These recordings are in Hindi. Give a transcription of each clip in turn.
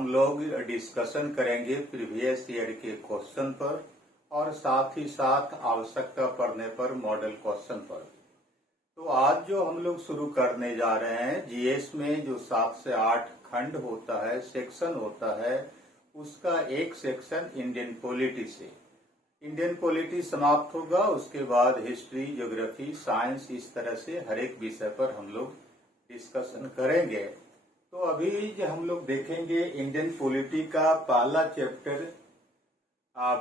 हम लोग डिस्कशन करेंगे प्रीवियस ईयर के क्वेश्चन पर और साथ ही साथ आवश्यकता पड़ने पर मॉडल क्वेश्चन पर। तो आज जो हम लोग शुरू करने जा रहे हैं जीएस में जो 7 से 8 खंड होता है, सेक्शन होता है, उसका एक सेक्शन इंडियन पॉलिटी से। इंडियन पॉलिटी समाप्त होगा, उसके बाद हिस्ट्री, ज्योग्राफी, साइंस, इस तरह से हर एक विषय पर हम लोग डिस्कशन करेंगे। तो अभी जो हम लोग देखेंगे इंडियन पॉलिटी का पहला चैप्टर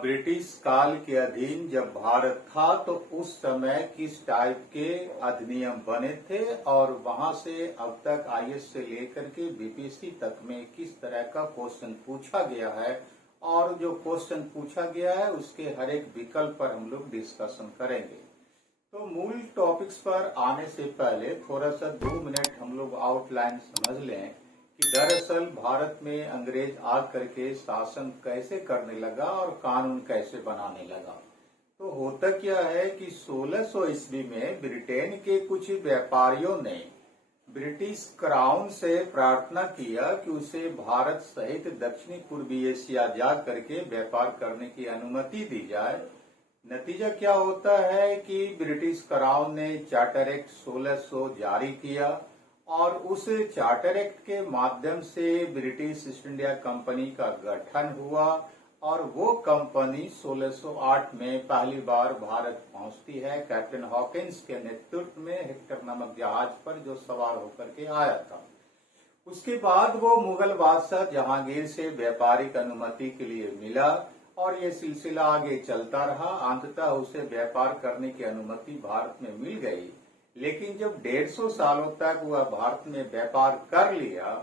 ब्रिटिश काल के अधीन जब भारत था तो उस समय किस टाइप के अधिनियम बने थे और वहां से अब तक आईएएस से लेकर के बीपीएससी तक में किस तरह का क्वेश्चन पूछा गया है और जो क्वेश्चन पूछा गया है उसके हर एक विकल्प पर हम लोग डिस्कशन करेंगे। तो मूल टॉपिक्स पर आने से पहले थोड़ा सा 2 मिनट हम लोग आउटलाइन समझ लें कि दरअसल भारत में अंग्रेज आकर के शासन कैसे करने लगा और कानून कैसे बनाने लगा। तो होता क्या है कि 1600 ईस्वी में ब्रिटेन के कुछ व्यापारियों ने ब्रिटिश क्राउन से प्रार्थना किया कि उसे भारत सहित दक्षिणी पूर्वी एशिया जा करके व्यापार करने की अनुमति दी जाए। नतीजा क्या होता है कि ब्रिटिश क्राउन ने चार्टर एक्ट 1600 जारी किया और उस चार्टर एक्ट के माध्यम से ब्रिटिश ईस्ट इंडिया कंपनी का गठन हुआ और वो कंपनी 1608 में पहली बार भारत पहुंचती है कैप्टन हॉकिंस के नेतृत्व में हेक्टर नामक जहाज पर जो सवार होकर के आया था। उसके बाद वो मुगल बादशाह जहांगीर से व्यापारिक अनुमति के लिए मिला और ये सिलसिला आगे चलता रहा। अंततः उसे व्यापार करने की अनुमति भारत में मिल गई, लेकिन जब 150 सालों तक वह भारत में व्यापार कर लिया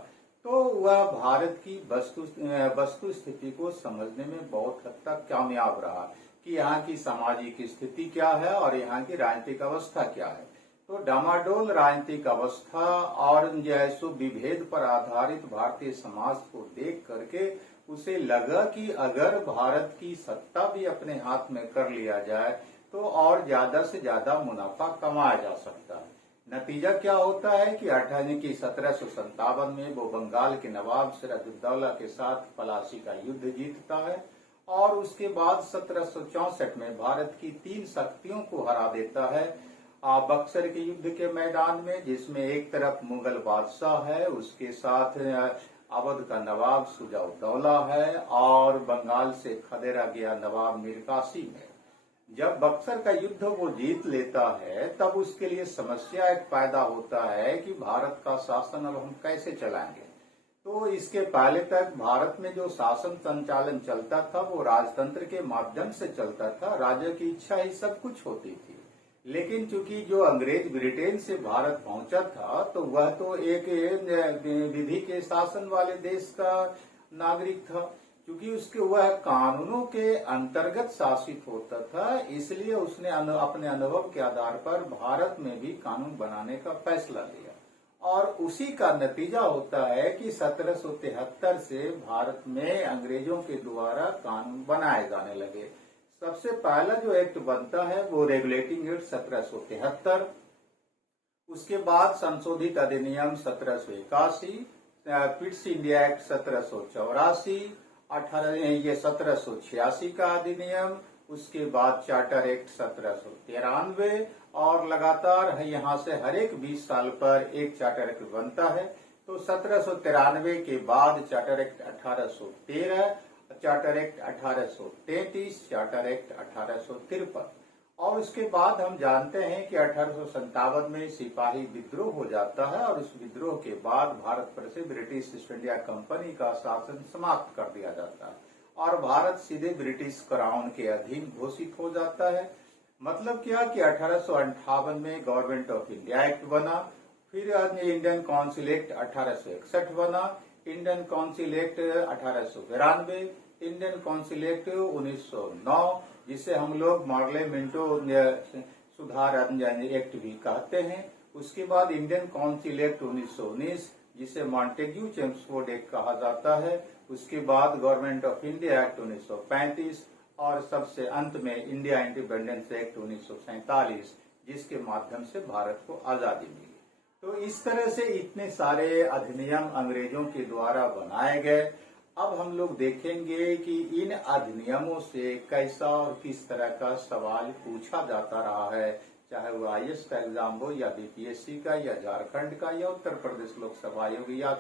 तो वह भारत की वस्तु स्थिति को समझने में बहुत हद तक कामयाब रहा कि यहाँ की सामाजिक स्थिति क्या है और यहाँ की राजनीतिक अवस्था क्या है। तो डामाडोल राजनीतिक अवस्था और जैसो विभेद पर आधारित भारतीय समाज को देख करके उसे लगा कि अगर भारत की सत्ता भी अपने हाथ में कर लिया जाए तो और ज्यादा से ज्यादा मुनाफा कमाया जा सकता है। नतीजा क्या होता है कि 1757 में वो बंगाल के नवाब सिराजुद्दौला के साथ पलासी का युद्ध जीतता है और उसके बाद 1764 में भारत की 3 शक्तियों को हरा देता है बक्सर के युद्ध के मैदान में, जिसमें एक तरफ मुगल बादशाह है, उसके साथ अवध का नवाब शुजा-उद-दौला है और बंगाल से खदेड़ा गया नवाब मीर कासिम है। जब बक्सर का युद्ध वो जीत लेता है तब उसके लिए समस्या एक पैदा होता है कि भारत का शासन अब हम कैसे चलाएंगे। तो इसके पहले तक भारत में जो शासन संचालन चलता था वो राजतंत्र के माध्यम से चलता था, राजा की इच्छा ही सब कुछ होती थी। लेकिन चूंकि जो अंग्रेज ब्रिटेन से भारत पहुंचा था तो वह तो एक विधि के शासन वाले देश का नागरिक था, क्योंकि उसके वह कानूनों के अंतर्गत शासित होता था, इसलिए उसने अपने अनुभव के आधार पर भारत में भी कानून बनाने का फैसला लिया और उसी का नतीजा होता है कि 1773 से भारत में अंग्रेजों के द्वारा कानून बनाए जाने लगे। सबसे पहला जो एक्ट बनता है वो रेगुलेटिंग एक्ट 1773, उसके बाद संशोधित अधिनियम 1781, पिट्स इंडिया एक्ट 1784, 1786 का अधिनियम, उसके बाद चार्टर एक्ट 1793 और लगातार यहाँ से हर एक 20 साल पर एक चार्टर एक्ट बनता है। तो 1793 के बाद charter act 1813, charter act 1833, charter act 1853 और उसके बाद हम जानते हैं कि 1857 में सिपाही विद्रोह हो जाता है और उस विद्रोह के बाद भारत पर से ब्रिटिश ईस्ट इंडिया कंपनी का शासन समाप्त कर दिया जाता है और भारत सीधे ब्रिटिश क्राउन के अधीन घोषित हो जाता है। मतलब क्या कि 1858 में गवर्नमेंट ऑफ इंडिया एक्ट बना, फिर इंडियन काउंसिल एक्ट 1861 बना, Indian council act 1892, Indian council act 1909 जिसे हम लोग मार्ले मिंटो सुधार एक्ट भी कहते हैं। उसके बाद इंडियन काउंसिल एक्ट 1919 जिसे मॉन्टेग्यू चेम्सफोर्ड एक्ट कहा जाता है। उसके बाद गवर्नमेंट ऑफ इंडिया एक्ट 1935 और सबसे अंत में इंडिया इंडिपेंडेंस एक्ट 1947 जिसके माध्यम से भारत को आजादी मिली। तो इस तरह से इतने सारे अधिनियम अंग्रेजों के द्वारा बनाए गए अब हम लोग देखेंगे कि इन अधिनियमों से कैसा और किस तरह का सवाल पूछा जाता रहा है, चाहे वो आईएएस का एग्जाम हो या बीपीएससी का या झारखंड का या उत्तर प्रदेश लोकसभा आयोग या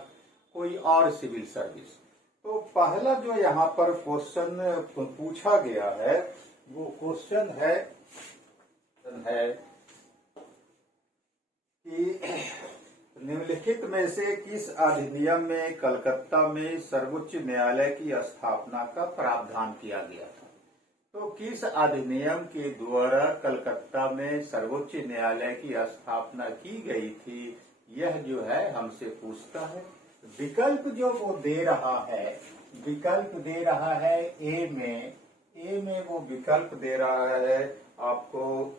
कोई और सिविल सर्विस। तो पहला जो यहाँ पर क्वेश्चन पूछा गया है वो क्वेश्चन है कि निम्नलिखित में से किस अधिनियम में कलकत्ता में सर्वोच्च न्यायालय की स्थापना का प्रावधान किया गया था। तो किस अधिनियम के द्वारा कलकत्ता में सर्वोच्च न्यायालय की स्थापना की गई थी, यह जो है हमसे पूछता है। विकल्प जो वो दे रहा है, विकल्प दे रहा है ए में वो विकल्प दे रहा है आपको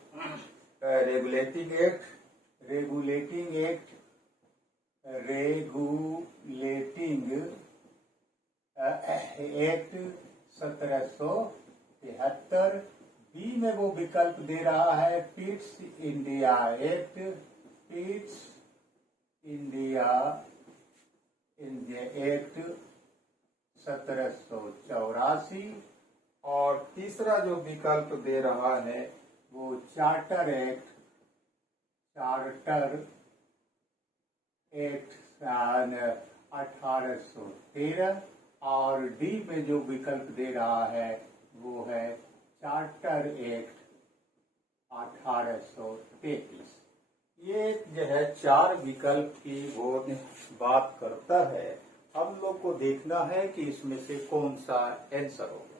रेगुलेटिंग एक्ट 1773। बी में वो विकल्प दे रहा है पिट्स इंडिया एक्ट 1784। और तीसरा जो विकल्प दे रहा है वो चार्टर एक्ट 1813। और डी में जो विकल्प दे रहा है वो है चार्टर एक्ट 1833। ये जो है चार विकल्प की वो बात करता है। हम लोग को देखना है कि इसमें से कौन सा आंसर होगा।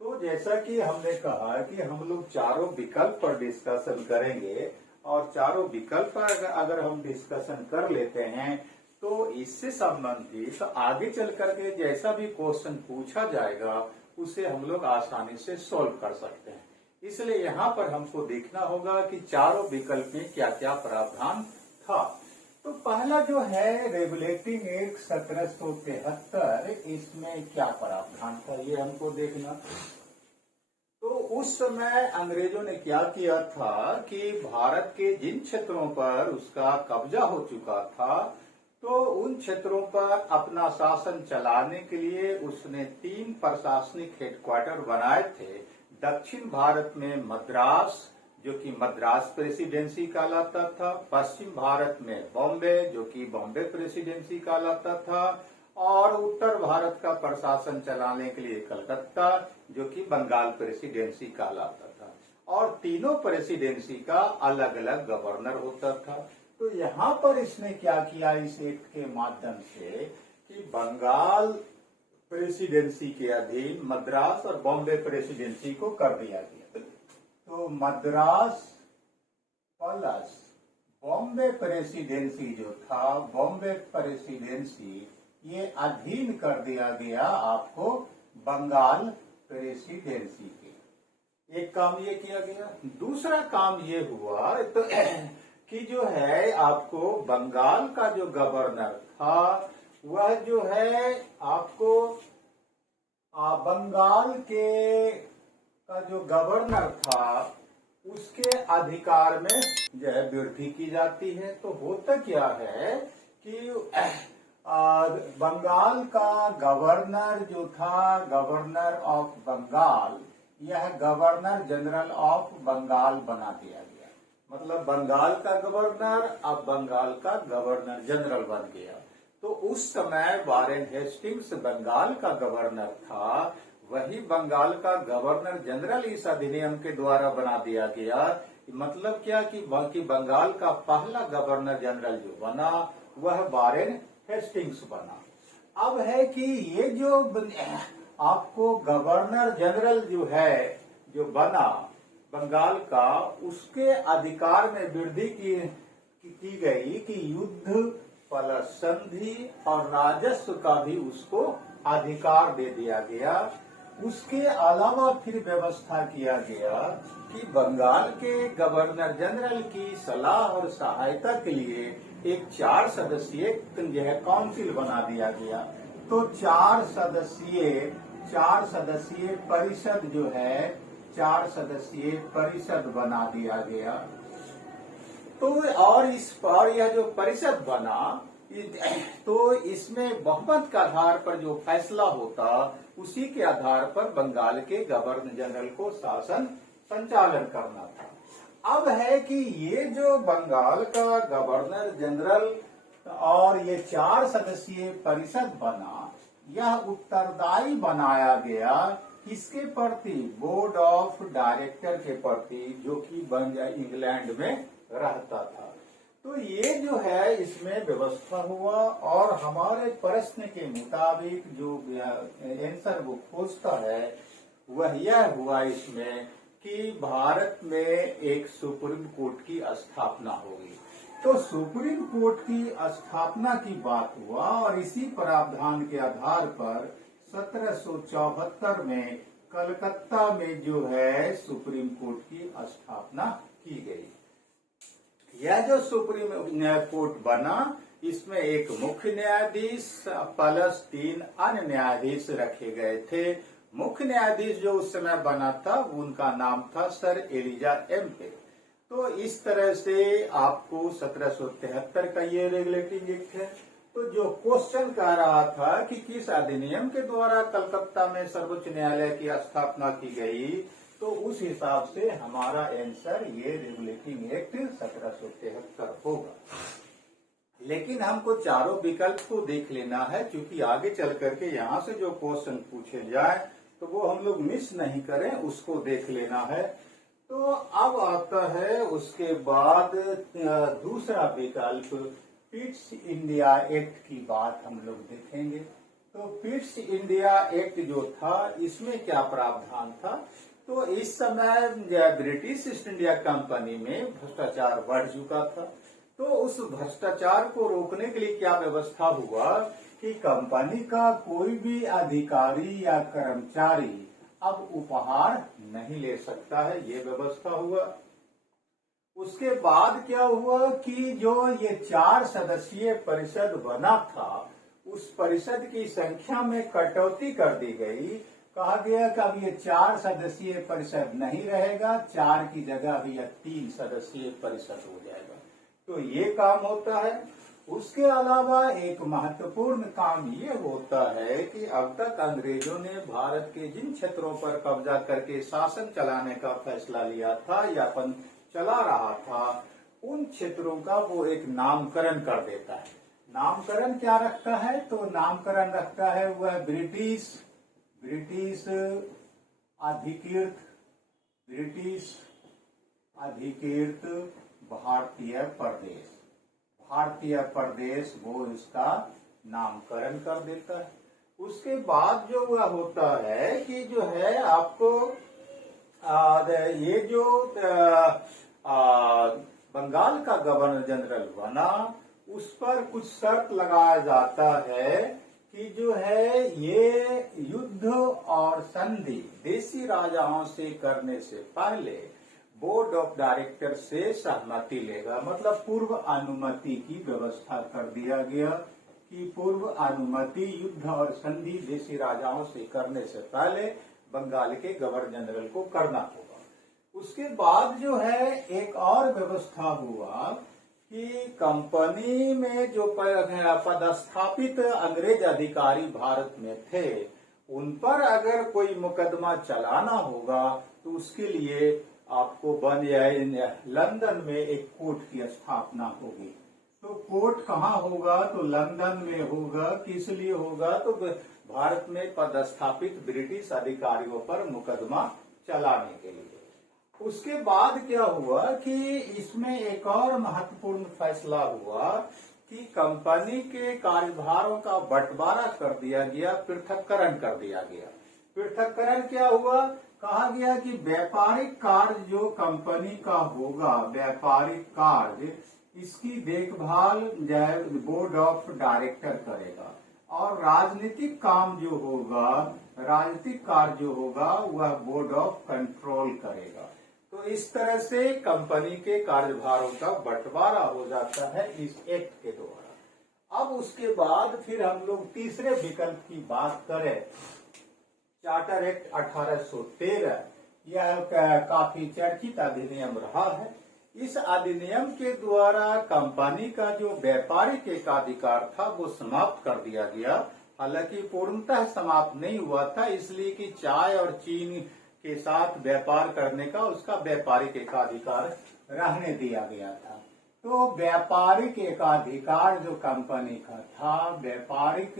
तो जैसा कि हमने कहा कि हम लोग चारों विकल्प पर डिस्कशन करेंगे और चारों विकल्प पर अगर हम डिस्कशन कर लेते हैं तो इससे संबंधित आगे चल करके जैसा भी क्वेश्चन पूछा जाएगा उसे हम लोग आसानी से सॉल्व कर सकते हैं। इसलिए यहाँ पर हमको देखना होगा कि चारों विकल्प में क्या क्या प्रावधान था। तो पहला जो है रेगुलेटिंग एक्ट 1773, इसमें क्या प्रावधान था ये हमको देखना। तो उस समय अंग्रेजों ने क्या किया था कि भारत के जिन क्षेत्रों पर उसका कब्जा हो चुका था तो उन क्षेत्रों पर अपना शासन चलाने के लिए उसने 3 प्रशासनिक हेडक्वार्टर बनाए थे। दक्षिण भारत में मद्रास जो कि मद्रास प्रेसिडेंसी कहलाता था, पश्चिम भारत में बॉम्बे जो कि बॉम्बे प्रेसिडेंसी कहलाता था, और उत्तर भारत का प्रशासन चलाने के लिए कलकत्ता जो कि बंगाल प्रेसिडेंसी कहलाता था। और तीनों प्रेसिडेंसी का अलग अलग गवर्नर होता था। तो यहाँ पर इसने क्या किया इस एक्ट के माध्यम से कि बंगाल प्रेसिडेंसी के अधीन मद्रास और बॉम्बे प्रेसिडेंसी को कर दिया गया। तो मद्रास प्लस बॉम्बे प्रेसिडेंसी जो था, बॉम्बे प्रेसिडेंसी ये अधीन कर दिया गया आपको बंगाल प्रेसिडेंसी के। एक काम ये किया गया। दूसरा काम ये हुआ तो कि जो है आपको बंगाल का जो गवर्नर था वह जो है आपको बंगाल के का जो गवर्नर था उसके अधिकार में जो है वृद्धि की जाती है। तो होता क्या है कि बंगाल का गवर्नर जो था, गवर्नर ऑफ बंगाल, यह गवर्नर जनरल ऑफ बंगाल बना दिया गया। मतलब बंगाल का गवर्नर अब बंगाल का गवर्नर जनरल बन गया। तो उस समय वारेन हेस्टिंग्स बंगाल का गवर्नर था, वही बंगाल का गवर्नर जनरल इस अधिनियम के द्वारा बना दिया गया। मतलब क्या कि बंगाल का पहला गवर्नर जनरल जो बना वह वारेन हेस्टिंग्स बना। अब है कि ये जो आपको गवर्नर जनरल जो है जो बना बंगाल का, उसके अधिकार में वृद्धि की गई कि युद्ध प्लस संधि और राजस्व का भी उसको अधिकार दे दिया गया। उसके अलावा फिर व्यवस्था किया गया कि बंगाल के गवर्नर जनरल की सलाह और सहायता के लिए एक 4 सदस्यीय जो है काउंसिल बना दिया गया। तो 4 सदस्यीय परिषद जो है 4 सदस्यीय परिषद बना दिया गया। तो और इस पर यह जो परिषद बना तो इसमें बहुमत के आधार पर जो फैसला होता, उसी के आधार पर बंगाल के गवर्नर जनरल को शासन संचालन करना था। अब है कि ये जो बंगाल का गवर्नर जनरल और ये 4 सदस्यीय परिषद बना, यह उत्तरदायी बनाया गया किसके प्रति? बोर्ड ऑफ डायरेक्टर के प्रति, जो कि इंग्लैंड में रहता था। तो ये जो है इसमें व्यवस्था हुआ, और हमारे प्रश्न के मुताबिक जो आंसर वो खोजता है वह यह हुआ इसमें कि भारत में एक सुप्रीम कोर्ट की स्थापना होगी। तो सुप्रीम कोर्ट की स्थापना की बात हुआ, और इसी प्रावधान के आधार पर 1774 में कलकत्ता में जो है सुप्रीम कोर्ट की स्थापना की गई। यह जो सुप्रीम कोर्ट बना, इसमें एक मुख्य न्यायाधीश प्लस 3 अन्य न्यायाधीश रखे गए थे। मुख्य न्यायाधीश जो उस समय बना था उनका नाम था सर एलिजा एम्पे। तो इस तरह से आपको 1773 का ये रेगुलेटिंग एक्ट है। तो जो क्वेश्चन कह रहा था कि किस अधिनियम के द्वारा कलकत्ता में सर्वोच्च न्यायालय की स्थापना की गई, तो उस हिसाब से हमारा आंसर ये रेगुलेटिंग एक्ट 1773 होगा। लेकिन हमको चारों विकल्प को देख लेना है, क्योंकि आगे चल करके यहाँ से जो क्वेश्चन पूछे जाए तो वो हम लोग मिस नहीं करें, उसको देख लेना है। तो अब आता है उसके बाद दूसरा विकल्प, पिट्स इंडिया एक्ट की बात हम लोग देखेंगे। तो पिट्स इंडिया एक्ट जो था, इसमें क्या प्रावधान था? तो इस समय ब्रिटिश ईस्ट इंडिया कंपनी में भ्रष्टाचार बढ़ चुका था। तो उस भ्रष्टाचार को रोकने के लिए क्या व्यवस्था हुआ कि कंपनी का कोई भी अधिकारी या कर्मचारी अब उपहार नहीं ले सकता है, ये व्यवस्था हुआ। उसके बाद क्या हुआ कि जो ये 4 सदस्यीय परिषद बना था, उस परिषद की संख्या में कटौती कर दी गई। कहा गया कि अब ये 4 सदस्यीय परिषद नहीं रहेगा, 4 की जगह अब यह 3 सदस्यीय परिषद हो जाएगा। तो ये काम होता है। उसके अलावा एक महत्वपूर्ण काम ये होता है कि अब तक अंग्रेजों ने भारत के जिन क्षेत्रों पर कब्जा करके शासन चलाने का फैसला लिया था या अपन चला रहा था, उन क्षेत्रों का वो एक नामकरण कर देता है। नामकरण क्या रखता है? तो नामकरण रखता है वह ब्रिटिश अधिकृत भारतीय प्रदेश वो इसका नामकरण कर देता है। उसके बाद जो वह होता है कि जो है आपको ये जो बंगाल का गवर्नर जनरल बना, उस पर कुछ शर्त लगाया जाता है कि जो है ये युद्ध और संधि देशी राजाओं से करने से पहले बोर्ड ऑफ डायरेक्टर से सहमति लेगा। मतलब पूर्व अनुमति की व्यवस्था कर दिया गया कि पूर्व अनुमति युद्ध और संधि देशी राजाओं से करने से पहले बंगाल के गवर्नर जनरल को करना होगा। उसके बाद जो है एक और व्यवस्था हुआ कि कंपनी में जो पदस्थापित अंग्रेज अधिकारी भारत में थे, उन पर अगर कोई मुकदमा चलाना होगा तो उसके लिए आपको लंदन में एक कोर्ट की स्थापना होगी। तो कोर्ट कहाँ होगा? तो लंदन में होगा। किस लिए होगा? तो भारत में पदस्थापित ब्रिटिश अधिकारियों पर मुकदमा चलाने के लिए। उसके बाद क्या हुआ कि इसमें एक और महत्वपूर्ण फैसला हुआ कि कंपनी के कार्यभारों का बंटवारा कर दिया गया, पृथक्करण कर दिया गया। पृथक्करण क्या हुआ? कहा गया कि व्यापारिक कार्य जो कंपनी का होगा, व्यापारिक कार्य, इसकी देखभाल बोर्ड ऑफ डायरेक्टर करेगा, और राजनीतिक काम जो होगा, राजनीतिक कार्य जो होगा वह बोर्ड ऑफ कंट्रोल करेगा। तो इस तरह से कंपनी के कार्यभारों का बंटवारा हो जाता है इस एक्ट के द्वारा। अब उसके बाद फिर हम लोग तीसरे विकल्प की बात करें, चार्टर एक्ट 1813। यह काफी चर्चित अधिनियम रहा है। इस अधिनियम के द्वारा कंपनी का जो व्यापारिक एकाधिकार था वो समाप्त कर दिया गया। हालांकि पूर्णतः समाप्त नहीं हुआ था, इसलिए कि चाय और चीनी के साथ व्यापार करने का उसका व्यापारिक एकाधिकार रहने दिया गया था। तो व्यापारिक एकाधिकार जो कंपनी का था, व्यापारिक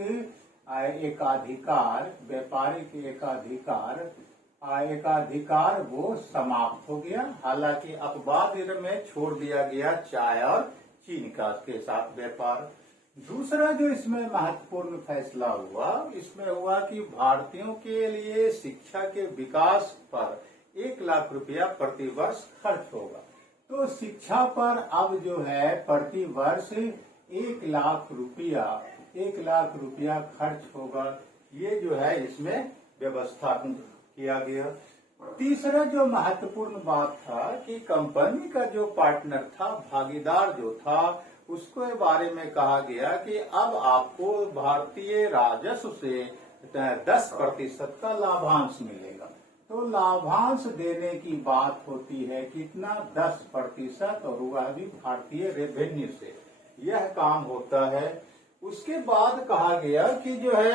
एकाधिकार वो समाप्त हो गया। हालांकि अपवाद में छोड़ दिया गया चाय और चीनी का के साथ व्यापार। दूसरा जो इसमें महत्वपूर्ण फैसला हुआ, इसमें हुआ कि भारतीयों के लिए शिक्षा के विकास पर 1 लाख रुपया प्रति वर्ष खर्च होगा। तो शिक्षा पर अब जो है प्रति वर्ष 1 लाख रुपया खर्च होगा। ये जो है इसमें व्यवस्था किया गया। तीसरा जो महत्वपूर्ण बात था कि कंपनी का जो पार्टनर था, भागीदार जो था, उसके बारे में कहा गया कि अब आपको भारतीय राजस्व से 10% का लाभांश मिलेगा। तो लाभांश देने की बात होती है कितना, 10%, और वह भी भारतीय रेवेन्यू से यह काम होता है। उसके बाद कहा गया कि जो है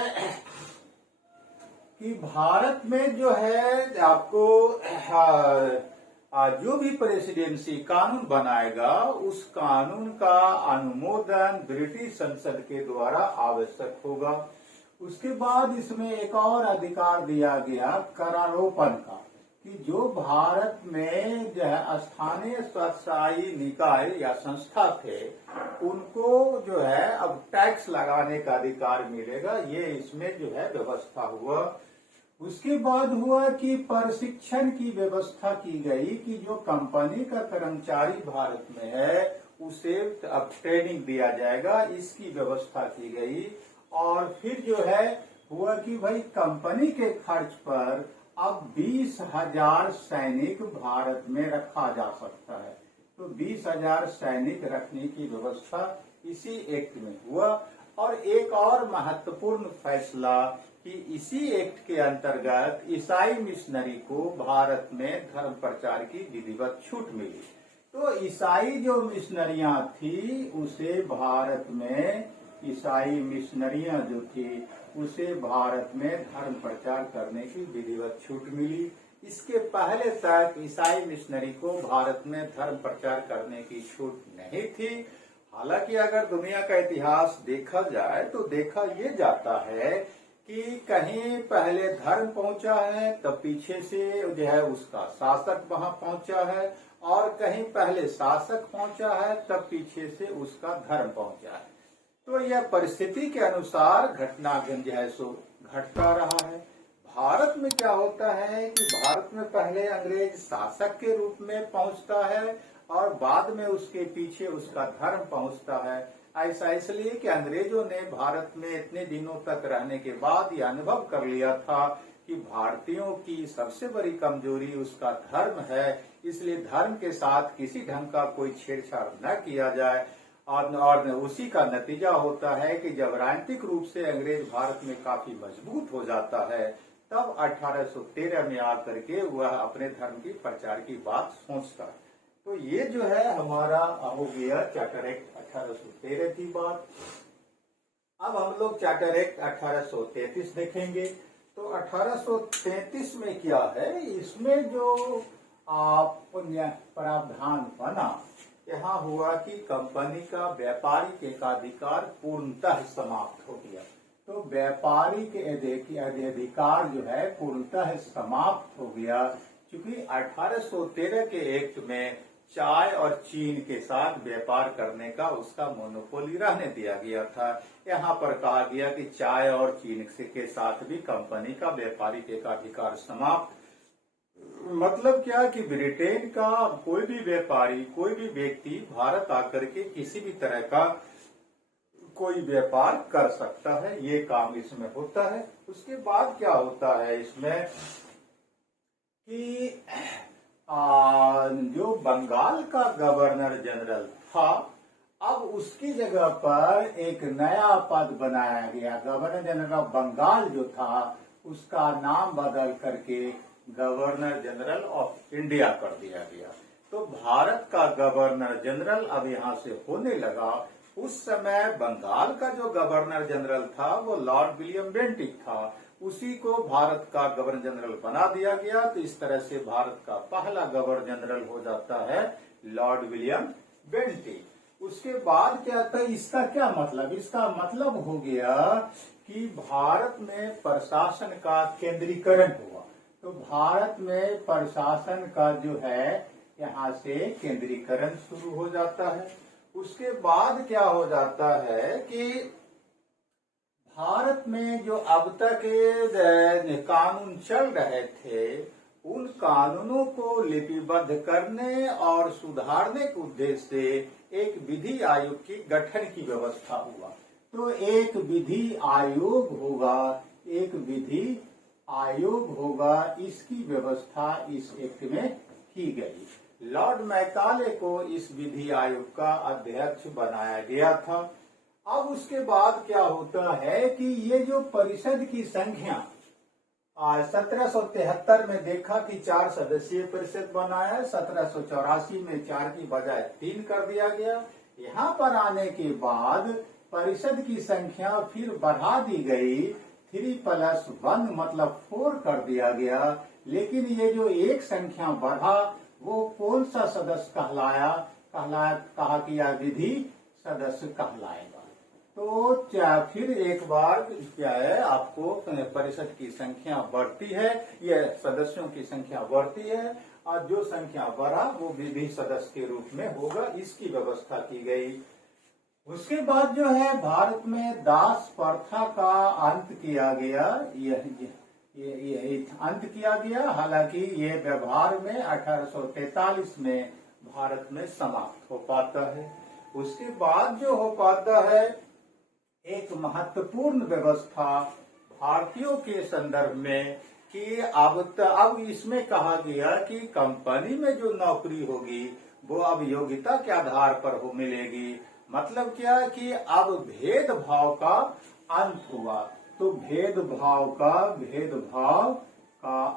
कि भारत में जो है आपको जो भी प्रेसिडेंसी कानून बनाएगा उस कानून का अनुमोदन ब्रिटिश संसद के द्वारा आवश्यक होगा। उसके बाद इसमें एक और अधिकार दिया गया करारोपण का, कि जो भारत में जो है स्थानीय स्वशासी निकाय या संस्था थे उनको जो है अब टैक्स लगाने का अधिकार मिलेगा। ये इसमें जो है व्यवस्था हुआ। उसके बाद हुआ कि प्रशिक्षण की व्यवस्था की गई, कि जो कंपनी का कर्मचारी भारत में है उसे अब ट्रेनिंग दिया जाएगा, इसकी व्यवस्था की गई। और फिर जो है हुआ कि भाई कंपनी के खर्च पर अब 20,000 सैनिक भारत में रखा जा सकता है। तो 20,000 सैनिक रखने की व्यवस्था इसी एक्ट में हुआ। और एक और महत्वपूर्ण फैसला कि इसी एक्ट के अंतर्गत ईसाई मिशनरी को भारत में धर्म प्रचार की विधिवत छूट मिली। तो ईसाई जो मिशनरियां थी उसे भारत में, ईसाई मिशनरियां जो थी उसे भारत में धर्म प्रचार करने की विधिवत छूट मिली। इसके पहले तक ईसाई मिशनरी को भारत में धर्म प्रचार करने की छूट नहीं थी। हालांकि अगर दुनिया का इतिहास देखा जाए तो देखा ये जाता है कि कहीं पहले धर्म पहुंचा है तब पीछे से जो है उसका शासक वहां पहुंचा है, और कहीं पहले शासक पहुंचा है तब पीछे से उसका धर्म पहुंचा है। तो यह परिस्थिति के अनुसार घटनाक्रम जो है सो घटता रहा है। भारत में क्या होता है कि भारत में पहले अंग्रेज शासक के रूप में पहुंचता है और बाद में उसके पीछे उसका धर्म पहुंचता है। ऐसा इसलिए कि अंग्रेजों ने भारत में इतने दिनों तक रहने के बाद यह अनुभव कर लिया था कि भारतीयों की सबसे बड़ी कमजोरी उसका धर्म है, इसलिए धर्म के साथ किसी ढंग का कोई छेड़छाड़ न किया जाए। और उसी का नतीजा होता है कि जब राजनीतिक रूप से अंग्रेज भारत में काफी मजबूत हो जाता है तब 1813 में आकर के वह अपने धर्म की प्रचार की बात सोचता है। तो ये जो है हमारा हो गया चार्टर एक्ट 1813 की बात। अब हम लोग चार्टर एक्ट 1833 देखेंगे। तो 1833 में क्या है, इसमें जो प्रावधान बना, यहाँ हुआ कि कंपनी का व्यापारिक एकाधिकार पूर्णतः समाप्त हो गया। तो व्यापारिक अधिकार जो है पूर्णतः समाप्त हो गया, क्योंकि 1813 के एक्ट में चाय और चीन के साथ व्यापार करने का उसका मोनोपोली रहने दिया गया था। यहाँ पर कहा गया कि चाय और चीन के साथ भी कंपनी का व्यापारिक एकाधिकार समाप्त। मतलब क्या कि ब्रिटेन का कोई भी व्यापारी, कोई भी व्यक्ति भारत आकर के किसी भी तरह का कोई व्यापार कर सकता है, ये काम इसमें होता है। उसके बाद क्या होता है इसमें कि जो बंगाल का गवर्नर जनरल था, अब उसकी जगह पर एक नया पद बनाया गया। गवर्नर जनरल ऑफ बंगाल जो था उसका नाम बदल करके गवर्नर जनरल ऑफ इंडिया कर दिया गया। तो भारत का गवर्नर जनरल अब यहाँ से होने लगा। उस समय बंगाल का जो गवर्नर जनरल था वो लॉर्ड विलियम बेंटिक था, उसी को भारत का गवर्नर जनरल बना दिया गया। तो इस तरह से भारत का पहला गवर्नर जनरल हो जाता है लॉर्ड विलियम बेंटिक। उसके बाद क्या था, इसका क्या मतलब, इसका मतलब हो गया कि भारत में प्रशासन का केंद्रीकरण हुआ। तो भारत में प्रशासन का जो है यहाँ से केंद्रीकरण शुरू हो जाता है। उसके बाद क्या हो जाता है कि भारत में जो अब तक कानून चल रहे थे, उन कानूनों को लिपिबद्ध करने और सुधारने के उद्देश्य से एक विधि आयोग के गठन की व्यवस्था हुआ। तो एक विधि आयोग होगा, एक विधि आयोग होगा, इसकी व्यवस्था इस एक्ट में की गई। लॉर्ड मैकाले को इस विधि आयोग का अध्यक्ष बनाया गया था। अब उसके बाद क्या होता है कि ये जो परिषद की संख्या 1773 में देखा कि 4 सदस्यीय परिषद बनाया, 1784 में 4 की बजाय 3 कर दिया गया। यहाँ पर आने के बाद परिषद की संख्या फिर बढ़ा दी गई, 3+1 मतलब 4 कर दिया गया। लेकिन ये जो एक संख्या बढ़ा वो कौन सा सदस्य कहा कि यह विधि सदस्य कहलाएगा। तो फिर एक बार क्या है, आपको परिषद की संख्या बढ़ती है, ये सदस्यों की संख्या बढ़ती है और जो संख्या बढ़ा वो विधि सदस्य के रूप में होगा, इसकी व्यवस्था की गई। उसके बाद जो है भारत में दास प्रथा का अंत किया गया, ये अंत किया गया। हालांकि ये व्यवहार में 1843 में भारत में समाप्त हो पाता है। उसके बाद जो हो पाता है एक महत्वपूर्ण व्यवस्था भारतीयों के संदर्भ में कि अब इसमें कहा गया कि कंपनी में जो नौकरी होगी वो अब योग्यता के आधार पर हो मिलेगी। मतलब क्या कि अब भेदभाव का अंत हुआ। तो भेदभाव का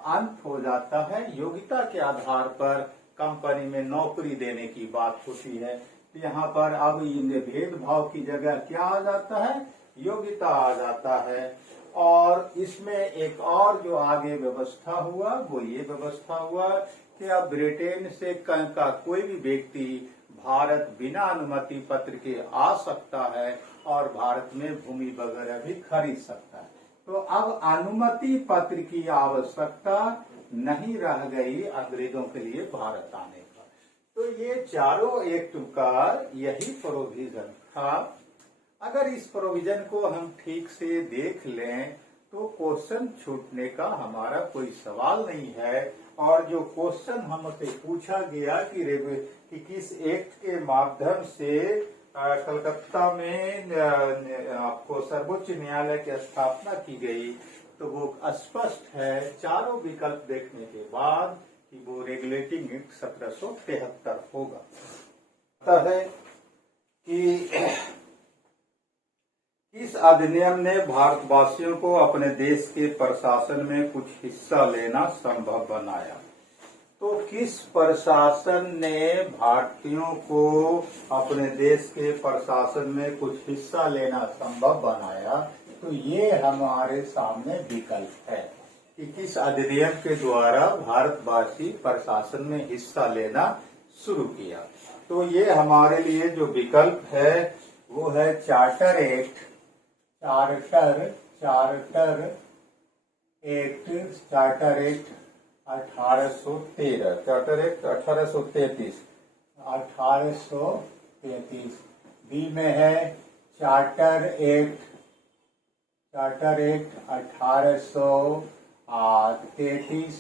अंत हो जाता है, योग्यता के आधार पर कंपनी में नौकरी देने की बात होती है। तो यहाँ पर अब इन भेदभाव की जगह क्या आ जाता है, योग्यता आ जाता है। और इसमें एक और जो आगे व्यवस्था हुआ वो ये व्यवस्था हुआ कि अब ब्रिटेन से का कोई भी व्यक्ति भारत बिना अनुमति पत्र के आ सकता है और भारत में भूमि वगैरह भी खरीद सकता है। तो अब अनुमति पत्र की आवश्यकता नहीं रह गई अंग्रेजों के लिए भारत आने का। तो ये चारों एक्ट का यही प्रोविजन था। अगर इस प्रोविजन को हम ठीक से देख लें तो क्वेश्चन छूटने का हमारा कोई सवाल नहीं है। और जो क्वेश्चन हमसे पूछा गया कि किस एक्ट के माध्यम से कलकत्ता में आपको सर्वोच्च न्यायालय की स्थापना की गई, तो वो स्पष्ट है चारों विकल्प देखने के बाद कि वो रेगुलेटिंग एक्ट 1773 होगा। है कि इस अधिनियम ने भारतवासियों को अपने देश के प्रशासन में कुछ हिस्सा लेना संभव बनाया। तो किस प्रशासन ने भारतीयों को अपने देश के प्रशासन में कुछ हिस्सा लेना संभव बनाया? तो ये हमारे सामने विकल्प है कि किस अधिनियम के द्वारा भारतवासी प्रशासन में हिस्सा लेना शुरू किया। तो ये हमारे लिए जो विकल्प है वो है charter act 1813, charter act 1833। B में है चार्टर एक्ट 1833।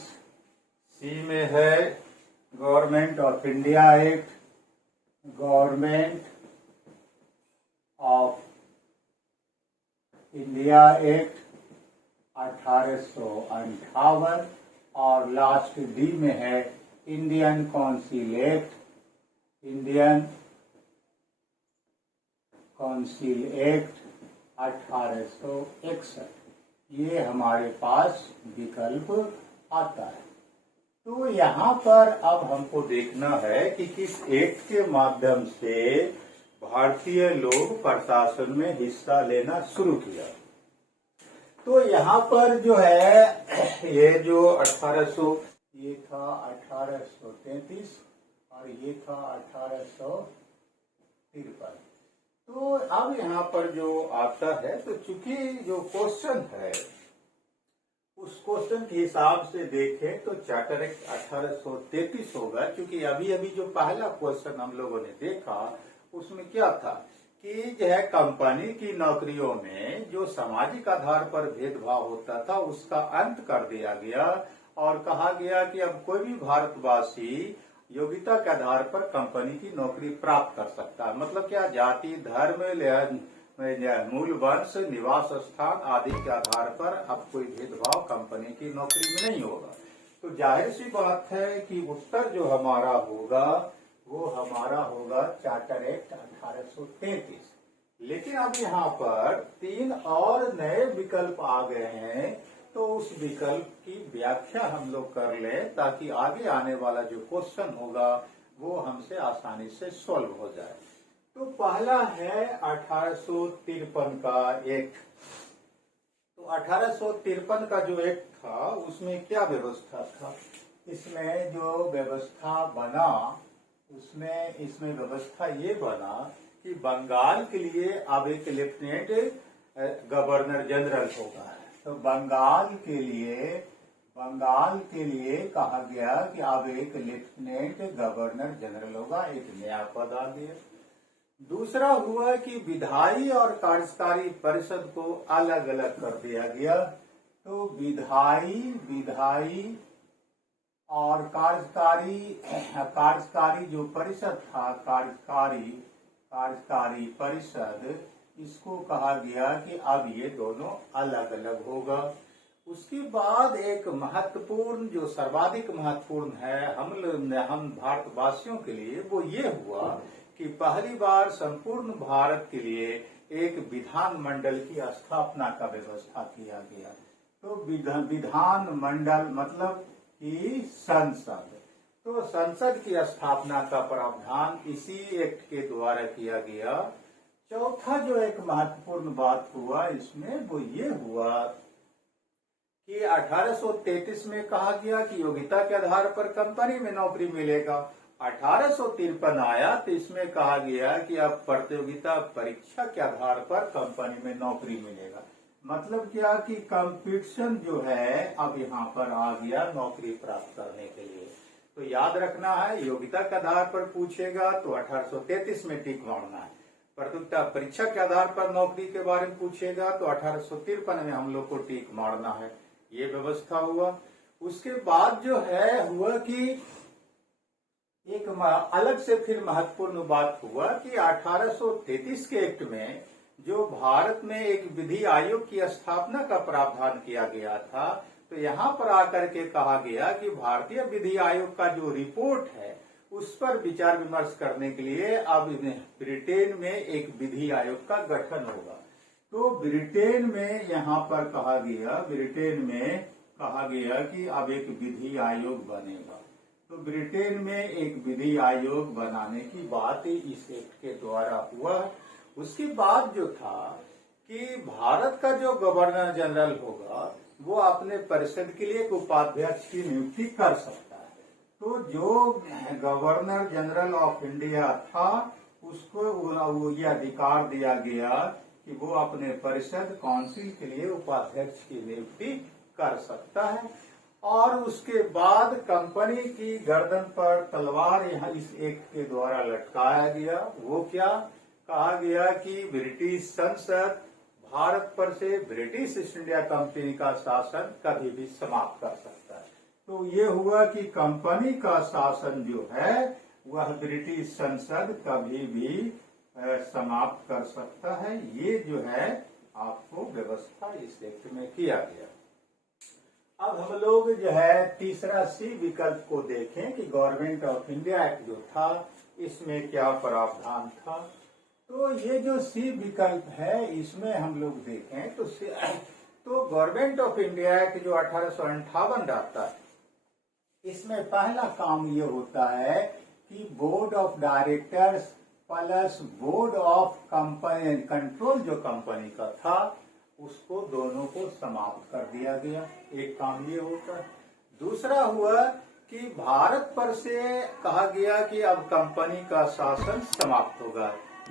सी में है government of India act, government of India act 1858। और लास्ट डी में है Indian council act, Indian council act 1861। ये हमारे पास विकल्प आता है। तो यहाँ पर अब हमको देखना है कि किस एक्ट के माध्यम से भारतीय लोग प्रशासन में हिस्सा लेना शुरू किया। तो यहाँ पर जो है ये जो 1800 ये था 1833 और ये था 1853। तो अब यहाँ पर जो आता है, तो चूंकि जो क्वेश्चन है उस क्वेश्चन के हिसाब से देखें तो चार्टर एक्ट 1833 होगा, क्योंकि अभी अभी जो पहला क्वेश्चन हम लोगों ने देखा उसमें क्या था कि जो है कंपनी की नौकरियों में जो सामाजिक आधार पर भेदभाव होता था उसका अंत कर दिया गया और कहा गया कि अब कोई भी भारतवासी योग्यता के आधार पर कंपनी की नौकरी प्राप्त कर सकता है। मतलब क्या, जाति, धर्म, मूल वंश, निवास स्थान आदि के आधार पर अब कोई भेदभाव कंपनी की नौकरी में नहीं होगा। तो जाहिर सी बात है कि उत्तर जो हमारा होगा वो हमारा होगा चार्टर एक्ट 1833। लेकिन अब यहाँ पर 3 और नए विकल्प आ गए हैं, तो उस विकल्प की व्याख्या हम लोग कर लें ताकि आगे आने वाला जो क्वेश्चन होगा वो हमसे आसानी से सॉल्व हो जाए। तो पहला है 1853 का एक्ट। तो 1853 का जो एक्ट था उसमें क्या व्यवस्था था, इसमें जो व्यवस्था बना इसमें व्यवस्था ये बना कि बंगाल के लिए अब एक लेफ्टिनेंट गवर्नर जनरल होगा। तो बंगाल के लिए कहा गया कि अब एक लेफ्टिनेंट गवर्नर जनरल होगा, एक नया पद आ गया। दूसरा हुआ कि विधायी और कार्यकारी परिषद को अलग अलग कर दिया गया। तो विधायी और कार्यकारी जो परिषद था, कार्यकारी परिषद, इसको कहा गया कि अब ये दोनों अलग अलग होगा। उसके बाद एक महत्वपूर्ण, जो सर्वाधिक महत्वपूर्ण है हम भारतवासियों के लिए, वो ये हुआ कि पहली बार संपूर्ण भारत के लिए एक विधान मंडल की स्थापना का व्यवस्था किया गया। तो विधान मंडल मतलब कि संसद। तो संसद की स्थापना का प्रावधान इसी एक्ट के द्वारा किया गया। चौथा जो एक महत्वपूर्ण बात हुआ इसमें वो ये हुआ कि 1833 में कहा गया कि योग्यता के आधार पर कंपनी में नौकरी मिलेगा। 1853 आया तो इसमें कहा गया कि अब प्रतियोगिता परीक्षा के आधार पर कंपनी में नौकरी मिलेगा। मतलब क्या कि कंपटीशन जो है अब यहाँ पर आ गया नौकरी प्राप्त करने के लिए। तो याद रखना है, योग्यता के आधार पर पूछेगा तो 1833 में टिक मारना है। प्रतियोगिता परीक्षा के आधार पर नौकरी के बारे में पूछेगा तो 1853 में हम लोग को टिक मारना है। ये व्यवस्था हुआ। उसके बाद जो है हुआ कि एक अलग से फिर महत्वपूर्ण बात हुआ कि 1833 के एक्ट में जो भारत में एक विधि आयोग की स्थापना का प्रावधान किया गया था, तो यहाँ पर आकर के कहा गया कि भारतीय विधि आयोग का जो रिपोर्ट है उस पर विचार विमर्श करने के लिए अब ब्रिटेन में एक विधि आयोग का गठन होगा। तो ब्रिटेन में यहाँ पर कहा गया कि अब एक विधि आयोग बनेगा। तो ब्रिटेन में एक विधि आयोग बनाने की बात इस एक्ट के द्वारा हुआ। उसके बाद जो था कि भारत का जो गवर्नर जनरल होगा वो अपने परिषद के लिए एक उपाध्यक्ष की नियुक्ति कर सकता है। तो जो गवर्नर जनरल ऑफ इंडिया था उसको ये अधिकार दिया गया कि वो अपने परिषद काउंसिल के लिए उपाध्यक्ष की नियुक्ति कर सकता है। और उसके बाद कंपनी की गर्दन पर तलवार यहाँ इस एक्ट के द्वारा लटकाया गया। वो क्या कहा गया कि ब्रिटिश संसद भारत पर से ब्रिटिश ईस्ट इंडिया कंपनी का शासन कभी भी समाप्त कर सकता है। तो ये हुआ कि कंपनी का शासन जो है वह ब्रिटिश संसद कभी भी समाप्त कर सकता है। ये जो है आपको व्यवस्था इस एक्ट में किया गया। अब हम लोग जो है तीसरा सी विकल्प को देखें कि गवर्नमेंट ऑफ इंडिया एक्ट जो था इसमें क्या प्रावधान था। तो ये जो सी विकल्प है इसमें हम लोग देखें तो गवर्नमेंट ऑफ इंडिया एक्ट जो 1858 आता है इसमें पहला काम ये होता है कि board of directors plus board of company control जो कंपनी का था उसको दोनों को समाप्त कर दिया गया। एक काम ये होता है। दूसरा हुआ कि भारत पर से कहा गया कि अब कंपनी का शासन समाप्त होगा।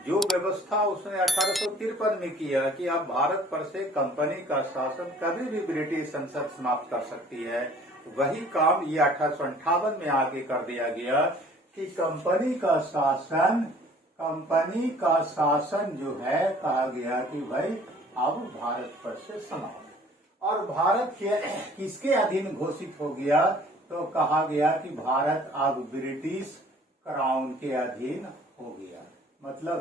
जो व्यवस्था उसने 1853 में किया कि अब भारत पर से कंपनी का शासन कभी भी ब्रिटिश संसद समाप्त कर सकती है, वही काम ये 1858 में आगे कर दिया गया कि कंपनी का शासन जो है कहा गया कि भाई अब भारत पर से समाप्त। और भारत के किसके अधीन घोषित हो गया, तो कहा गया कि भारत अब ब्रिटिश क्राउन के अधीन हो गया। मतलब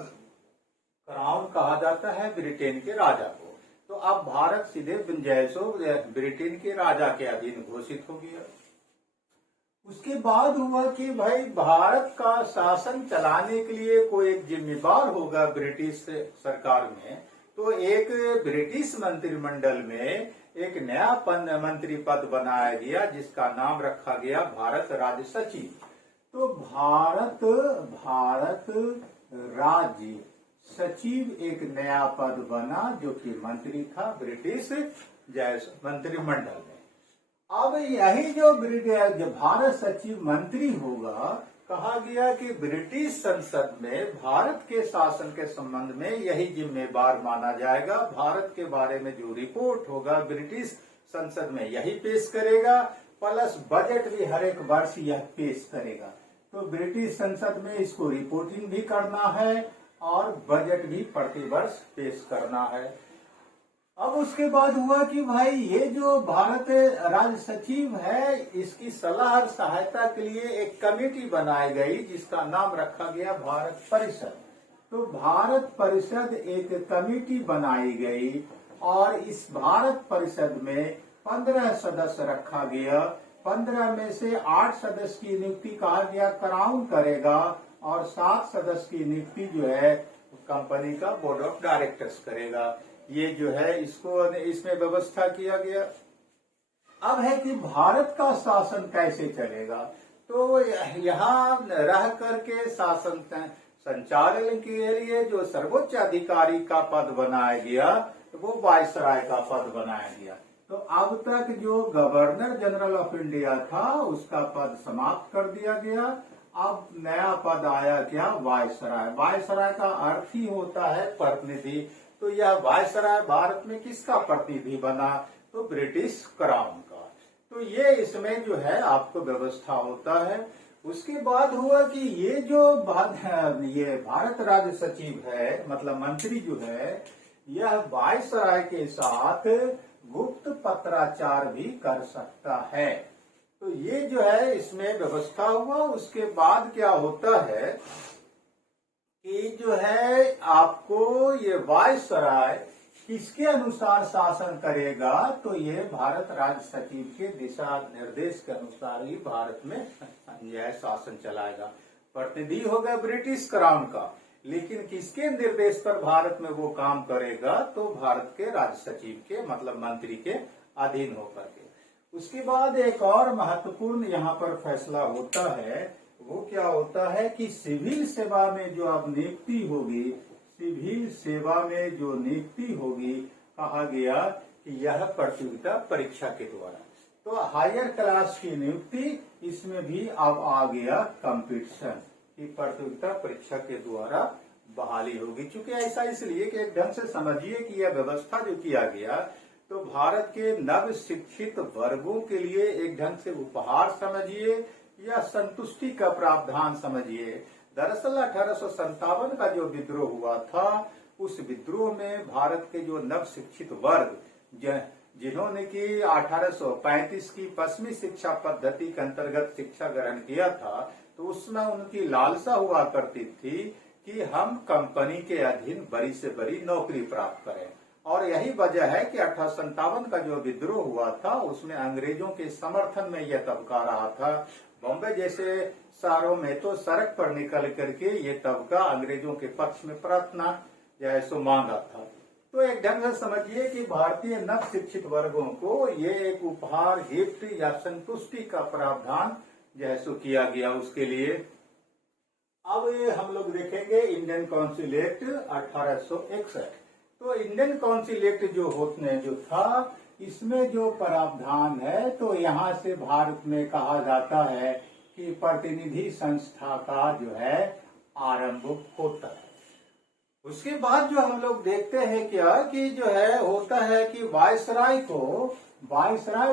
क्राउन कहा जाता है ब्रिटेन के राजा को, तो अब भारत सीधे ब्रिटेन के राजा के अधीन घोषित हो गया। उसके बाद हुआ कि भाई भारत का शासन चलाने के लिए कोई एक जिम्मेदार होगा ब्रिटिश सरकार में, तो एक ब्रिटिश मंत्रिमंडल में एक नया मंत्री पद बनाया गया जिसका नाम रखा गया भारत राज्य सचिव। तो भारत राज्य सचिव एक नया पद बना जो कि मंत्री था ब्रिटिश मंत्रिमंडल में। अब यही जो भारत सचिव मंत्री होगा, कहा गया कि ब्रिटिश संसद में भारत के शासन के संबंध में यही जिम्मेदार माना जाएगा। भारत के बारे में जो रिपोर्ट होगा ब्रिटिश संसद में यही पेश करेगा, प्लस बजट भी हर एक वर्ष यह पेश करेगा। तो ब्रिटिश संसद में इसको रिपोर्टिंग भी करना है और बजट भी प्रतिवर्ष पेश करना है। अब उसके बाद हुआ कि भाई ये जो भारत राज्य सचिव है इसकी सलाह और सहायता के लिए एक कमेटी बनाई गई जिसका नाम रखा गया भारत परिषद। तो भारत परिषद एक कमेटी बनाई गई और इस भारत परिषद में 15 सदस्य रखा गया। 15 में से 8 सदस्य की नियुक्ति कहा गया क्राउन करेगा और 7 सदस्य की नियुक्ति जो है कंपनी का बोर्ड ऑफ डायरेक्टर्स करेगा। ये जो है इसमें व्यवस्था किया गया। अब है कि भारत का शासन कैसे चलेगा, तो यहाँ रह करके शासन संचालन के लिए जो सर्वोच्च अधिकारी का पद बनाया गया वो वायसराय का पद बनाया गया। तो अब तक जो गवर्नर जनरल ऑफ इंडिया था उसका पद समाप्त कर दिया गया। अब नया पद आया क्या, वायसराय। वायसराय का अर्थ ही होता है प्रतिनिधि। तो यह वायसराय भारत में किसका प्रतिनिधि बना, तो ब्रिटिश क्राउन का। तो ये इसमें जो है आपको व्यवस्था होता है। उसके बाद हुआ कि ये जो ये भारत राज्य सचिव है मतलब मंत्री जो है यह वायसराय के साथ गुप्त पत्राचार भी कर सकता है। तो ये जो है इसमें व्यवस्था हुआ। उसके बाद क्या होता है कि जो है आपको ये वायसराय किसके अनुसार शासन करेगा, तो ये भारत राज्य सचिव के दिशा निर्देश के अनुसार ही भारत में यह शासन चलाएगा। प्रतिनिधि होगा ब्रिटिश क्राउन का, लेकिन किसके निर्देश पर भारत में वो काम करेगा, तो भारत के राज्य सचिव के मतलब मंत्री के अधीन होकर के। उसके बाद एक और महत्वपूर्ण यहाँ पर फैसला होता है, वो क्या होता है कि सिविल सेवा में जो अब नियुक्ति होगी, सिविल सेवा में जो नियुक्ति होगी कहा गया कि यह प्रतियोगिता परीक्षा के द्वारा। तो हायर क्लास की नियुक्ति इसमें भी अब आ गया कंपटीशन की प्रतियोगिता परीक्षा के द्वारा बहाली होगी। चूंकि ऐसा इसलिए कि एक ढंग से समझिए कि यह व्यवस्था जो किया गया तो भारत के नव शिक्षित वर्गों के लिए एक ढंग से उपहार समझिए या संतुष्टि का प्रावधान समझिए। दरअसल 1857 का जो विद्रोह हुआ था उस विद्रोह में भारत के जो नव शिक्षित वर्ग जिन्होंने की 1835 की पश्चिमी शिक्षा पद्धति के अंतर्गत शिक्षा ग्रहण किया था, तो उसमें उनकी लालसा हुआ करती थी कि हम कंपनी के अधीन बड़ी से बड़ी नौकरी प्राप्त करें। और यही वजह है कि 1857 का जो विद्रोह हुआ था उसमें अंग्रेजों के समर्थन में यह तबका रहा था। बॉम्बे जैसे शहरों में तो सड़क पर निकल करके ये तबका अंग्रेजों के पक्ष में प्रार्थना या ऐसो मांगा था। तो एक ढंग से समझिए कि भारतीय नव शिक्षित वर्गों को ये एक उपहार, गिफ्ट या संतुष्टि का प्रावधान जो है सो किया गया उसके लिए। अब ये हम लोग देखेंगे इंडियन काउंसिल एक्ट 1861। तो इंडियन काउंसिल एक्ट जो था, इसमें जो प्रावधान है, तो यहाँ से भारत में कहा जाता है कि प्रतिनिधि संस्था का जो है आरंभ होता है। उसके बाद जो हम लोग देखते हैं क्या कि जो है होता है कि वायसराय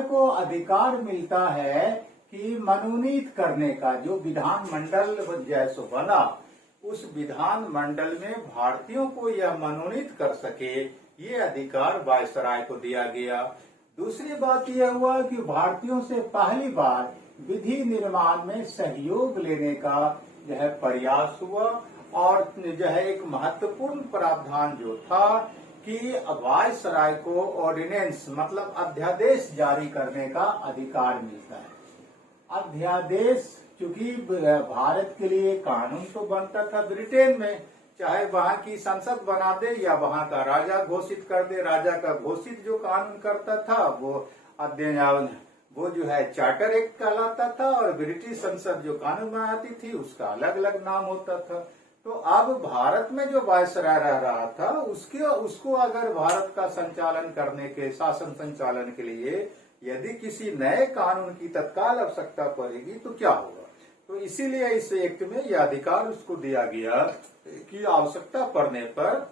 को अधिकार मिलता है कि मनोनीत करने का, जो विधानमंडल जैसो बना उस विधान मंडल में भारतीयों को यह मनोनीत कर सके, ये अधिकार वायसराय को दिया गया। दूसरी बात यह हुआ कि भारतीयों से पहली बार विधि निर्माण में सहयोग लेने का जो है प्रयास हुआ, और जो है एक महत्वपूर्ण प्रावधान जो था कि वायसराय को ऑर्डिनेंस मतलब अध्यादेश जारी करने का अधिकार मिलता है। अध्यादेश, चूंकि भारत के लिए कानून तो बनता था ब्रिटेन में, चाहे वहां की संसद बना दे या वहां का राजा घोषित कर दे, राजा का घोषित जो कानून करता था वो जो है चार्टर एक्ट कहलाता था, और ब्रिटिश संसद जो कानून बनाती थी उसका अलग अलग नाम होता था। तो अब भारत में जो वायसराय रह रहा था उसको अगर भारत का संचालन करने के, शासन संचालन के लिए यदि किसी नए कानून की तत्काल आवश्यकता पड़ेगी तो क्या होगा। तो इसीलिए इस एक्ट में यह अधिकार उसको दिया गया कि आवश्यकता पड़ने पर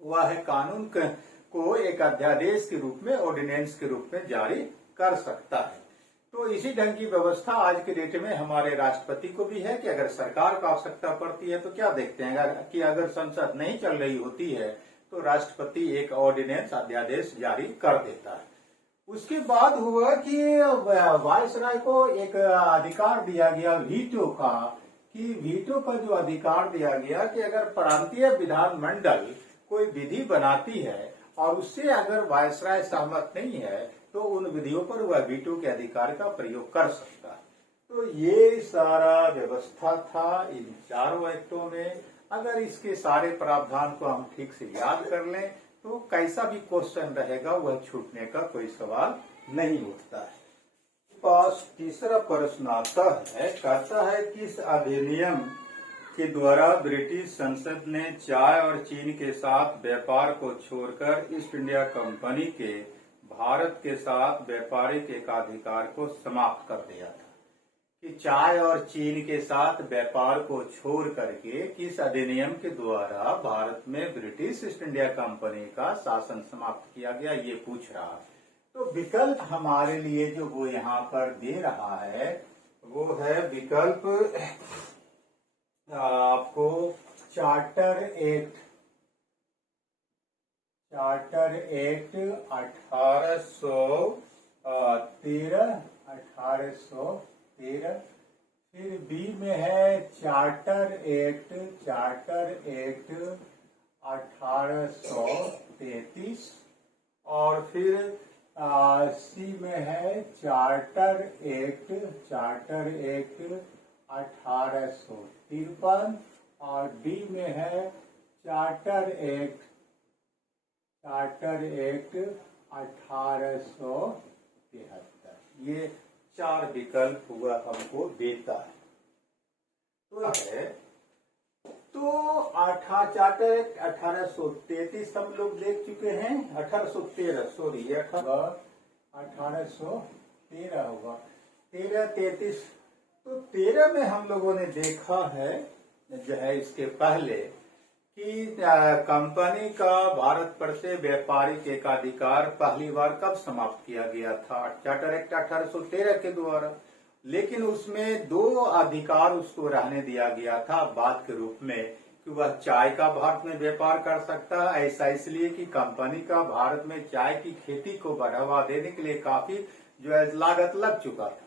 वह कानून को एक अध्यादेश के रूप में, ऑर्डिनेंस के रूप में जारी कर सकता है। तो इसी ढंग की व्यवस्था आज के डेट में हमारे राष्ट्रपति को भी है कि अगर सरकार को आवश्यकता पड़ती है तो क्या देखते हैं कि अगर संसद नहीं चल रही होती है तो राष्ट्रपति एक ऑर्डिनेंस, अध्यादेश जारी कर देता है। उसके बाद हुआ कि वायसराय को एक अधिकार दिया गया वीटो का, कि वीटो का जो अधिकार दिया गया कि अगर प्रांतीय विधानमंडल कोई विधि बनाती है और उससे अगर वायसराय सहमत नहीं है तो उन विधियों पर वह वीटो के अधिकार का प्रयोग कर सकता है। तो ये सारा व्यवस्था था इन चारों एक्टों में। अगर इसके सारे प्रावधान को हम ठीक से याद कर लें तो कैसा भी क्वेश्चन रहेगा वह छूटने का कोई सवाल नहीं उठता है। पास तीसरा प्रश्न आता है, कहता है किस अधिनियम के द्वारा ब्रिटिश संसद ने चाय और चीनी के साथ व्यापार को छोड़कर ईस्ट इंडिया कंपनी के भारत के साथ व्यापारिक एकाधिकार को समाप्त कर दिया था। कि चाय और चीन के साथ व्यापार को छोड़ करके किस अधिनियम के द्वारा भारत में ब्रिटिश ईस्ट इंडिया कंपनी का शासन समाप्त किया गया, ये पूछ रहा है। तो विकल्प हमारे लिए जो वो यहाँ पर दे रहा है वो है विकल्प आपको चार्टर एक्ट 1813, फिर बी में है चार्टर एक्ट 1833, और फिर सी में है चार्टर एक्ट 1853, और डी में है चार्टर एक्ट 1873। ये चार विकल्प हुआ हमको देता है। तो चार्टर एक्ट 1833 हम लोग देख चुके हैं, 1813 सॉरी 1813 होगा, 1333। तो 13 में हम लोगों ने देखा है जो है इसके पहले कि कंपनी का भारत पर से व्यापारिक एकाधिकार पहली बार कब समाप्त किया गया था, चार्टर एक्ट 1813 के द्वारा। लेकिन उसमें दो अधिकार उसको रहने दिया गया था बात के रूप में कि वह चाय का भारत में व्यापार कर सकता है। ऐसा इसलिए कि कंपनी का भारत में चाय की खेती को बढ़ावा देने के लिए काफी जो है लागत लग चुका था,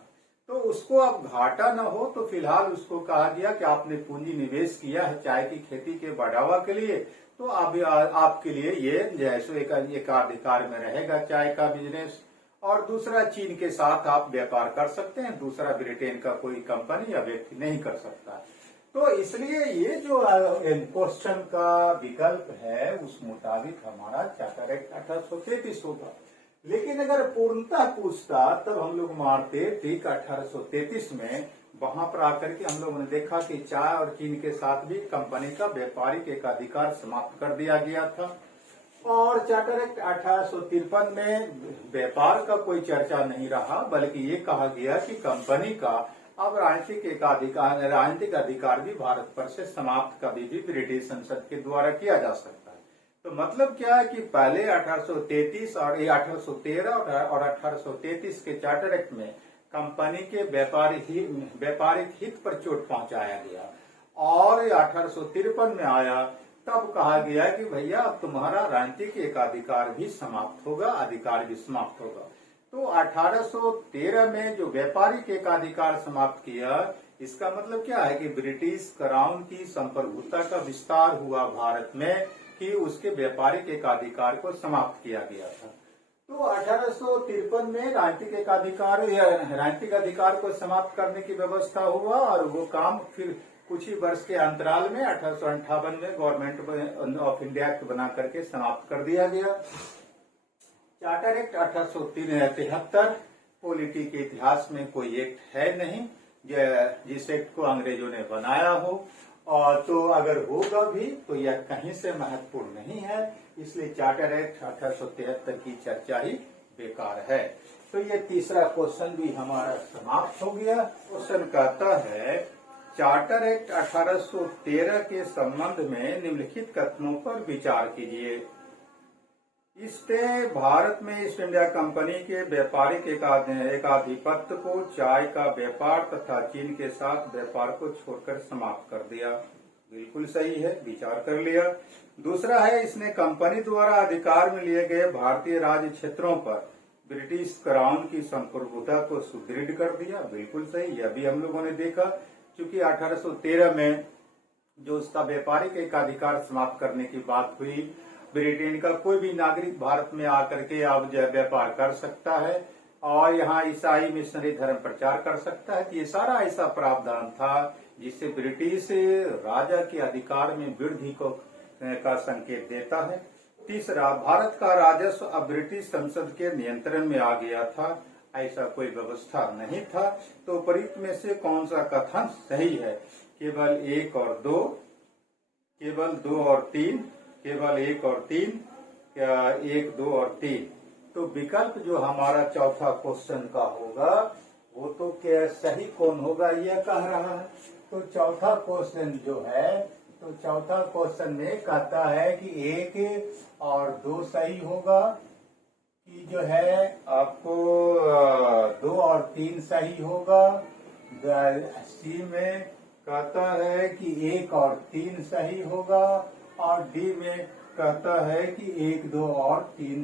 तो उसको अब घाटा न हो तो फिलहाल उसको कहा गया कि आपने पूंजी निवेश किया है चाय की खेती के बढ़ावा के लिए, तो अब आपके लिए ये जैसे एक अधिकार में रहेगा चाय का बिजनेस। और दूसरा, चीन के साथ आप व्यापार कर सकते हैं, दूसरा ब्रिटेन का कोई कंपनी या व्यक्ति नहीं कर सकता। तो इसलिए ये जो क्वेश्चन का विकल्प है उस मुताबिक हमारा चार्टर एक्ट 1833 होगा। लेकिन अगर पूर्णतः पूछता तब हम लोग मारते ठीक 1833 में। वहां पर आकर के हम लोगों ने देखा कि चाय और चीनी के साथ भी कंपनी का व्यापारिक एकाधिकार समाप्त कर दिया गया था। और चार्टर एक्ट 1853 में व्यापार का कोई चर्चा नहीं रहा, बल्कि ये कहा गया कि कंपनी का अब राजनीतिक अधिकार भी भारत पर से समाप्त कभी भी ब्रिटिश संसद के द्वारा किया जा सकता है। तो मतलब क्या है कि पहले 1833 और 1813 और 1833 के चार्टर एक्ट में कंपनी के व्यापारिक हित पर चोट पहुंचाया गया, और 1853 में आया तब कहा गया कि भैया अब तुम्हारा राजनीतिक एकाधिकार भी समाप्त होगा, अधिकार भी समाप्त होगा। तो 1813 में जो व्यापारिक एकाधिकार समाप्त किया, इसका मतलब क्या है कि ब्रिटिश क्राउन की संप्रभुता का विस्तार हुआ भारत में, कि उसके व्यापारिक एकाधिकार को समाप्त किया गया था। तो 1853 में राजनीतिक अधिकार को समाप्त करने की व्यवस्था हुआ, और वो काम फिर कुछ ही वर्ष के अंतराल में 1858 में गवर्नमेंट ऑफ इंडिया एक्ट बना करके समाप्त कर दिया गया। चार्टर एक्ट 1873 पॉलिटी के इतिहास में कोई एक्ट है नहीं जिस एक्ट को अंग्रेजों ने बनाया हो, और तो अगर होगा भी तो यह कहीं से महत्वपूर्ण नहीं है, इसलिए चार्टर एक्ट 1873 की चर्चा ही बेकार है। तो ये तीसरा क्वेश्चन भी हमारा समाप्त हो गया। क्वेश्चन कहता है, चार्टर एक्ट 1813 के संबंध में निम्नलिखित कथनों पर विचार कीजिए। इससे भारत में ईस्ट इंडिया कंपनी के व्यापारिक एकाधिपत्य को चाय का व्यापार तथा चीन के साथ व्यापार को छोड़कर समाप्त कर दिया। बिल्कुल सही है, विचार कर लिया। दूसरा है, इसने कंपनी द्वारा अधिकार में लिए गए भारतीय राज्य क्षेत्रों पर ब्रिटिश क्राउन की संप्रभुता को सुदृढ़ कर दिया। बिल्कुल सही, यह भी हम लोगों ने देखा, क्योंकि 1813 में जो उसका व्यापारिक एकाधिकार समाप्त करने की बात हुई, ब्रिटेन का कोई भी नागरिक भारत में आकर के अब व्यापार कर सकता है और यहाँ ईसाई मिशनरी धर्म प्रचार कर सकता है। ये सारा ऐसा प्रावधान था जिससे ब्रिटिश राजा के अधिकार में वृद्धि का संकेत देता है। तीसरा, भारत का राजस्व अब ब्रिटिश संसद के नियंत्रण में आ गया था, ऐसा कोई व्यवस्था नहीं था। तो उपरोक्त में से कौन सा कथन सही है? केवल 1 और 2, केवल 2 और 3, केवल 1 और 3, 1, 2 और 3। तो विकल्प जो हमारा चौथा क्वेश्चन का होगा वो तो क्या सही कौन होगा यह कह रहा है। तो चौथा क्वेश्चन जो है, तो चौथा क्वेश्चन में कहता है कि 1 और 2 सही होगा, कि जो है आपको 2 और 3 सही होगा। सी में कहता है कि 1 और 3 सही होगा, और डी में कहता है कि 1, 2 और 3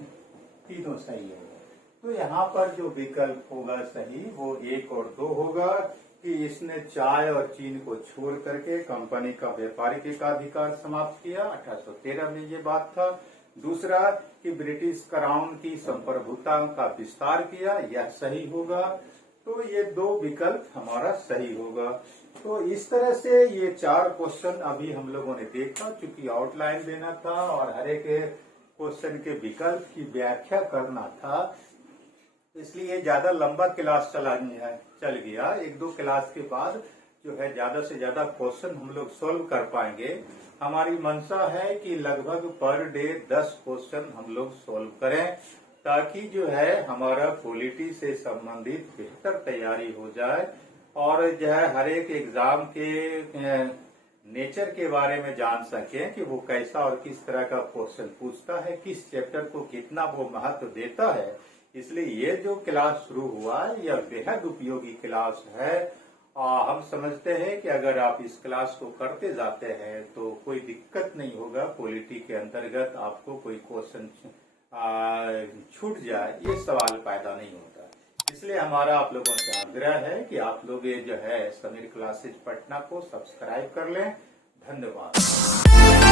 तीनों सही होगा। तो यहाँ पर जो विकल्प होगा सही वो 1 और 2 होगा, कि इसने चाय और चीन को छोड़ करके कंपनी का व्यापारिक एकाधिकार समाप्त किया। 1813 में ये बात था। दूसरा, कि ब्रिटिश क्राउन की संप्रभुता का विस्तार किया, यह सही होगा। तो ये 2 विकल्प हमारा सही होगा। तो इस तरह से ये 4 क्वेश्चन अभी हम लोगों ने देखा। चूंकि आउटलाइन देना था और हर एक क्वेश्चन के विकल्प की व्याख्या करना था, इसलिए ज्यादा लंबा क्लास चल गया। 1-2 क्लास के बाद जो है ज्यादा से ज्यादा क्वेश्चन हम लोग सोल्व कर पाएंगे। हमारी मंशा है कि लगभग पर डे 10 क्वेश्चन हम लोग सोल्व करें, ताकि जो है हमारा पॉलिटी से संबंधित बेहतर तैयारी हो जाए, और जो है हर एक एग्जाम के नेचर के बारे में जान सकें कि वो कैसा और किस तरह का क्वेश्चन पूछता है, किस चैप्टर को कितना वो महत्व देता है। इसलिए ये जो क्लास शुरू हुआ है यह बेहद उपयोगी क्लास है। हम समझते हैं कि अगर आप इस क्लास को करते जाते हैं तो कोई दिक्कत नहीं होगा, पॉलिटी के अंतर्गत आपको कोई क्वेश्चन छूट जाए ये सवाल पैदा नहीं होता। इसलिए हमारा आप लोगों से आग्रह है कि आप लोग ये जो है समीर क्लासेज पटना को सब्सक्राइब कर लें। धन्यवाद।